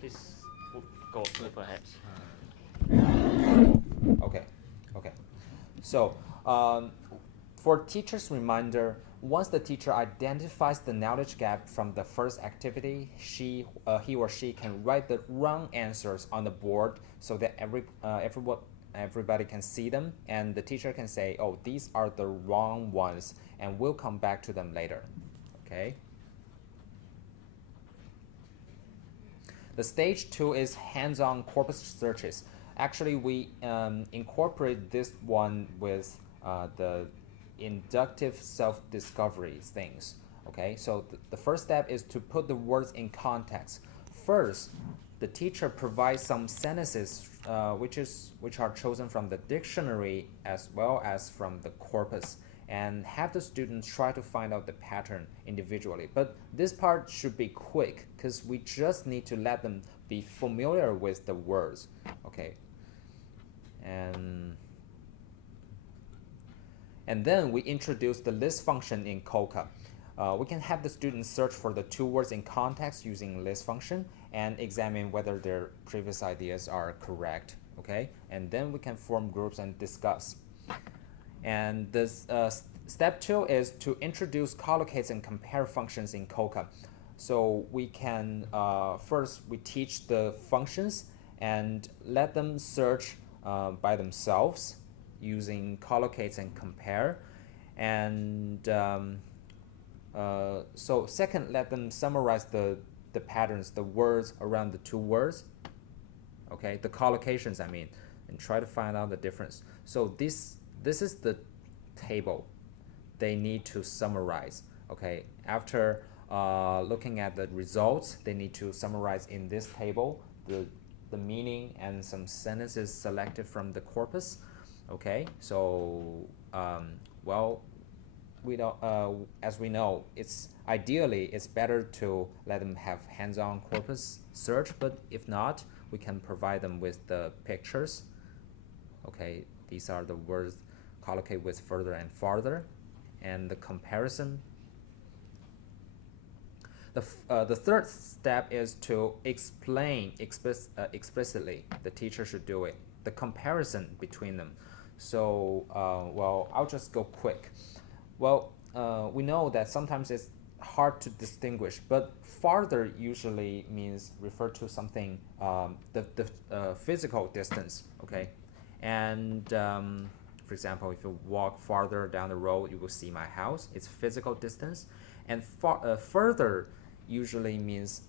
Please move ahead. Okay, okay. So, for teacher's reminder, once the teacher identifies the knowledge gap from the first activity, he or she can write the wrong answers on the board so that everybody can see them, and the teacher can say, "Oh, these are the wrong ones," and we'll come back to them later. Okay. The stage 2 is hands-on corpus searches. Actually, we incorporate this one with the inductive self-discovery things. Okay, so the first step is to put the words in context. First, the teacher provides some sentences which are chosen from the dictionary as well as from the corpus, and have the students try to find out the pattern individually. But this part should be quick because we just need to let them be familiar with the words. Okay, and then we introduce the list function in COCA. We can have the students search for the two words in context using list function and examine whether their previous ideas are correct. Okay, and then we can form groups and discuss. And this step 2 is to introduce collocates and compare functions in COCA. So we can first we teach the functions and let them search by themselves using collocates and compare. And so second, let them summarize the patterns, the words around the two words. Okay, the collocations, I mean, and try to find out the difference. So this is the table they need to summarize. Okay, after looking at the results, they need to summarize in this table the meaning and some sentences selected from the corpus. Okay, so well, we don't as we know, it's ideally it's better to let them have hands-on corpus search, but if not, we can provide them with the pictures. Okay, these are the words collocate with further and farther, and the comparison. The third step is to explain explicitly. The teacher should do it. The comparison between them. So, well, I'll just go quick. Well, we know that sometimes it's hard to distinguish, but farther usually means refer to something, the physical distance, okay? And for example, if you walk farther down the road, you will see my house. It's physical distance. And further usually means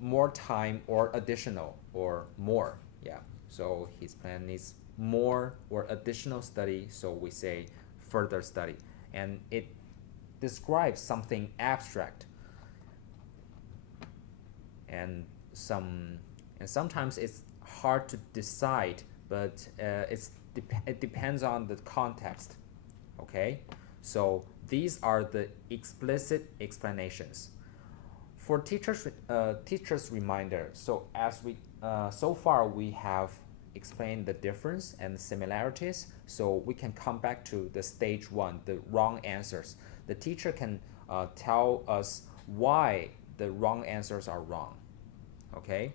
more time or additional or more, yeah. So his plan needs more or additional study, so we say further study. And it describes something abstract, and sometimes it's hard to decide, but it depends on the context. Okay, so these are the explicit explanations. For teachers reminder, so as we so far we have explained the difference and the similarities, so we can come back to the stage 1, the wrong answers. The teacher can tell us why the wrong answers are wrong. Okay,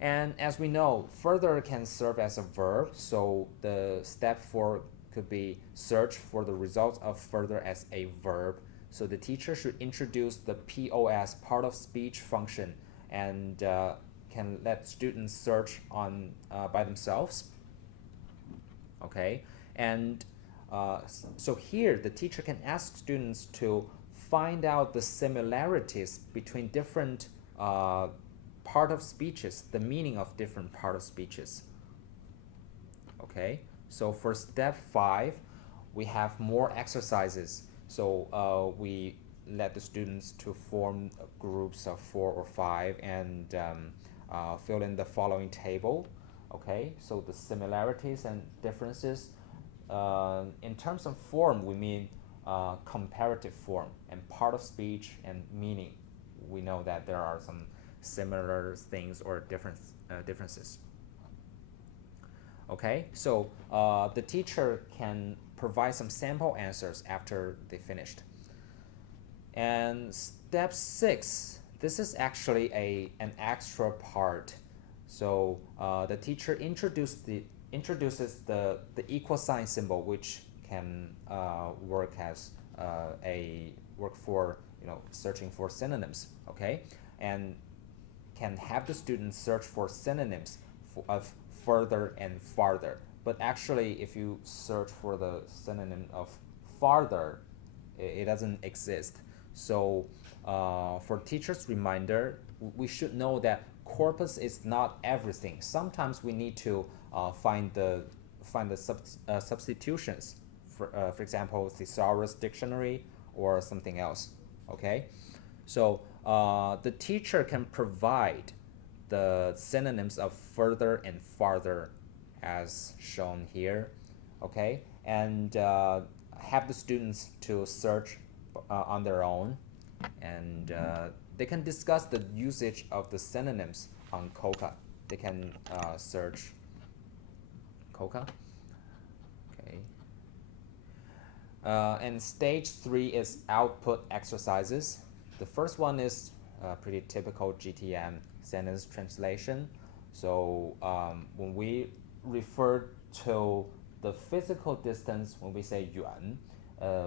and as we know, further can serve as a verb, so the step 4 could be search for the results of further as a verb. So the teacher should introduce the POS, part of speech function, and can let students search on by themselves. Okay, and so here the teacher can ask students to find out the similarities between different part of speeches, the meaning of different part of speeches. Okay, so for step 5, we have more exercises. So we let the students to form groups of 4 or 5 and fill in the following table. Okay, so the similarities and differences. In terms of form, we mean comparative form and part of speech and meaning. We know that there are some similar things or differences. Okay, so the teacher can provide some sample answers after they finished. And step 6, this is actually an extra part. So the teacher introduces the equal sign symbol, which can work as work for searching for synonyms. Okay, and can have the students search for synonyms of further and farther. But actually, if you search for the synonym of farther, it doesn't exist. So for teachers' reminder, we should know that corpus is not everything. Sometimes we need to find the substitutions. For example, thesaurus dictionary or something else. Okay, so the teacher can provide the synonyms of further and farther as shown here. Okay, and have the students to search on their own, and they can discuss the usage of the synonyms on Coca. They can search Coca. Okay. And stage 3 is output exercises. The first one is pretty typical GTM sentence translation. So when we refer to the physical distance, when we say 远,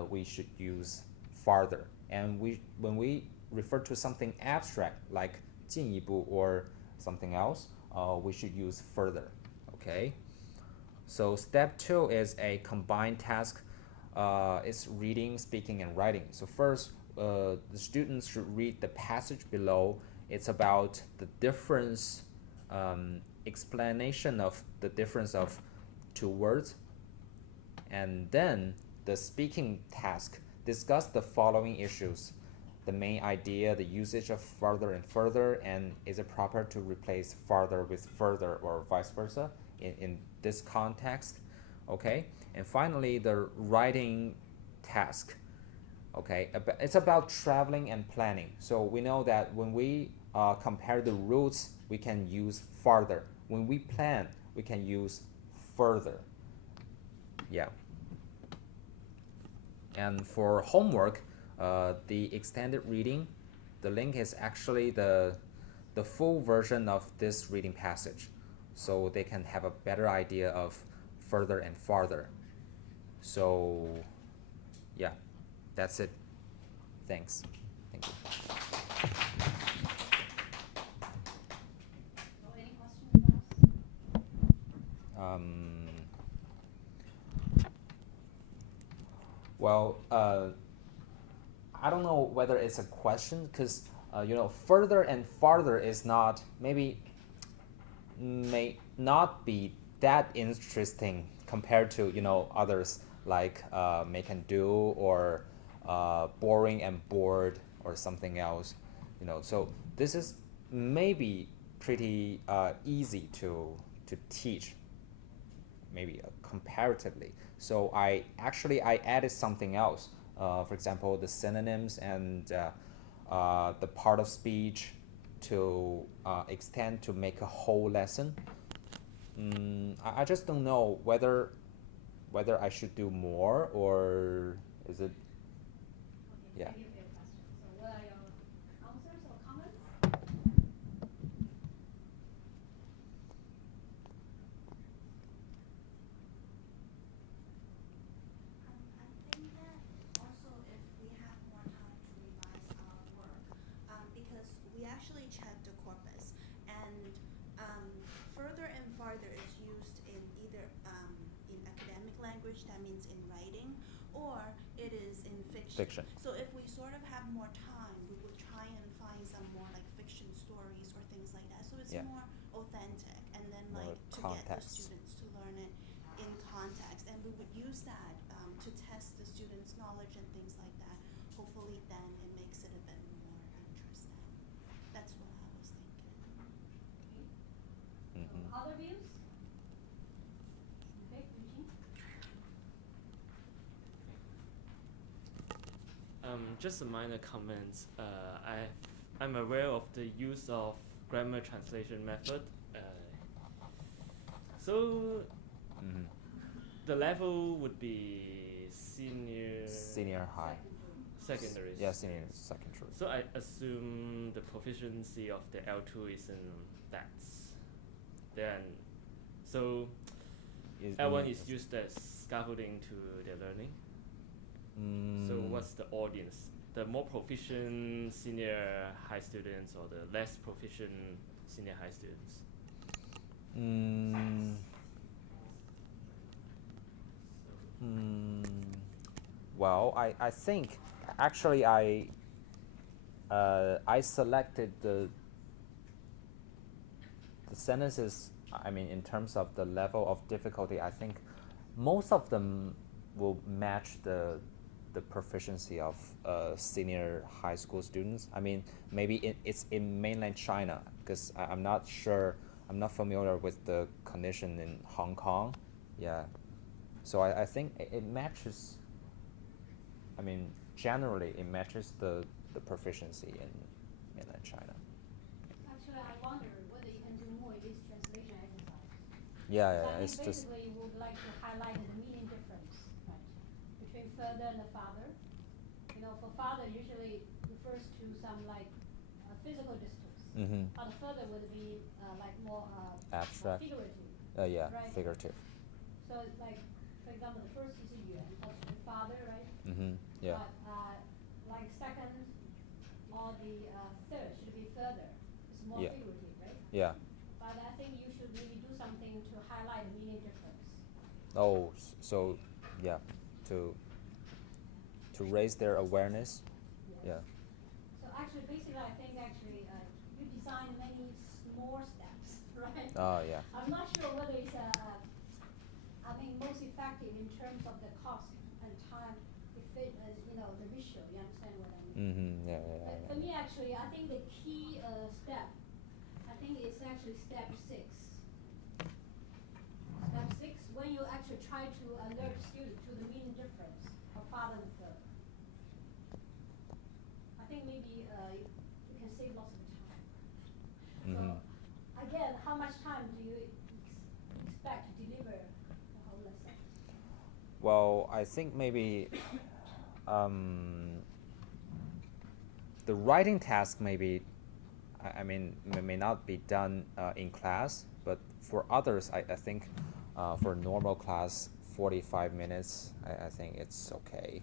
we should use farther. And when we refer to something abstract like 进一步 or something else, we should use further. Okay. So step 2 is a combined task. It's reading, speaking, and writing. So first, the students should read the passage below. It's about the difference, explanation of the difference of two words. And then the speaking task, discuss the following issues: the main idea, the usage of farther and further, and is it proper to replace farther with further or vice versa in this context. Okay, and finally the writing task. Okay, it's about traveling and planning. So we know that when we compare the routes, we can use farther. When we plan, we can use further. Yeah. And for homework, the extended reading, the link is actually the full version of this reading passage, so they can have a better idea of further and farther. So yeah, that's it. Thanks. Thank you. Any questions, Well, I don't know whether it's a question, because further and farther is not, may not be that interesting compared to others like make and do, or boring and bored, or something else. So this is maybe pretty easy to teach, maybe comparatively. So I added something else. For example, the synonyms and the part of speech to extend to make a whole lesson. I just don't know whether I should do more, or is it? Okay, Yeah. maybe a fair question. So what are your answers or comments? I think that also if we have more time to revise our work, because we actually checked the corpus, and further and farther is used in either in academic language, that means in writing, or it is in fiction. So if we sort of have more time, we would try and find some more like fiction stories or things like that. So it's more authentic, and then More like to get the students to learn it in context, and we would use that to test the students' knowledge and things like that. Hopefully then it makes it a bit more interesting. That's what I was thinking. Okay. So other views? Okay, Eugene? Just a minor comment. I'm aware of the use of grammar translation method. So the level would be senior Senior high. Secondary. Yeah, senior secondary. So I assume the proficiency of the L2 is in that. Then, so L1 is used as scaffolding to their learning. So what's the audience? The more proficient senior high students or the less proficient senior high students? Well, I think actually I selected the sentences. I mean, in terms of the level of difficulty, I think most of them will match the proficiency of senior high school students. I mean, maybe it's in mainland China, because I'm not sure, I'm not familiar with the condition in Hong Kong. Yeah, so I think it matches. I mean, generally it matches the proficiency in mainland China. Actually, I wonder whether you can do more of this translation exercise. Yeah, So I it's think just. basically you would like to highlight the meaning difference, right, between further and the farther. You know, for farther usually refers to some like physical distance. But further would be like more Abstract. figurative. Yeah, right? figurative. So it's like, for example, the first is yuan, that's the father, right? Yeah. But like second or the third should be further. It's more Yeah. figurative, right? Yeah. But I think you should maybe do something to highlight the meaning difference. Oh, so yeah, to raise their awareness. Yeah. So actually, basically, I think actually you design many small steps, right? Oh, yeah. I'm not sure whether it's I mean, most effective in terms of the cost and time, if it, you know, the ratio. You understand what I mean? Yeah. But for me, actually, I think the key step, I think it's actually step 6. Step 6, when you actually try to alert students to the meaning difference of father and third. I think maybe you can save lots of time. So again, how much time do you expect to deliver the whole lesson? Well, I think maybe the writing task maybe, I mean, may not be done in class, but for others, I think for normal class, 45 minutes, I think it's okay.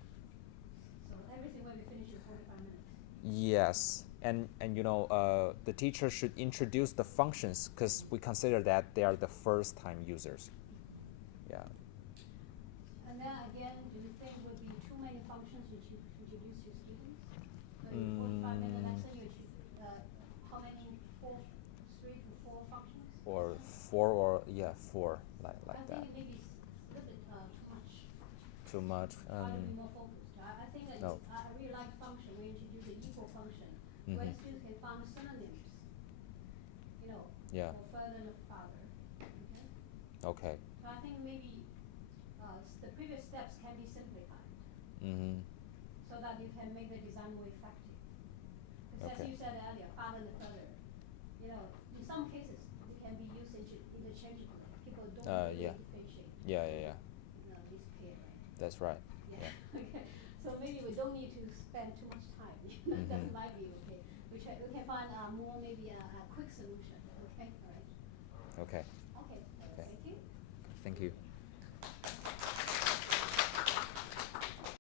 So everything will be finished in 45 minutes. Yes, and you know, the teacher should introduce the functions, because we consider that they are the first time users. Yeah. And then again, do you think would be too many functions which you introduce to students? So in 45-minute lesson, you how many? 3 to 4 functions? Or 4 like I that. think maybe it's a little bit too much. Too much. Try to be more focused. I think that No. I really like function. We introduce the equal function, where the students can find synonyms. You know, Yeah. for further and farther. Okay. Okay. So I think maybe the previous steps can be simplified, so that you can make the design more effective. Because Okay. as you said earlier, farther and further, you know, in some cases it can be used interchangeably. People don't really Yeah. differentiate. Yeah. You know, this pair, right? That's right. Yeah. Okay. So maybe we don't need to spend too much time. That might be okay. We can find more maybe a quick solution. Okay. All right. Okay. Okay. Okay. Thank you. Thank you.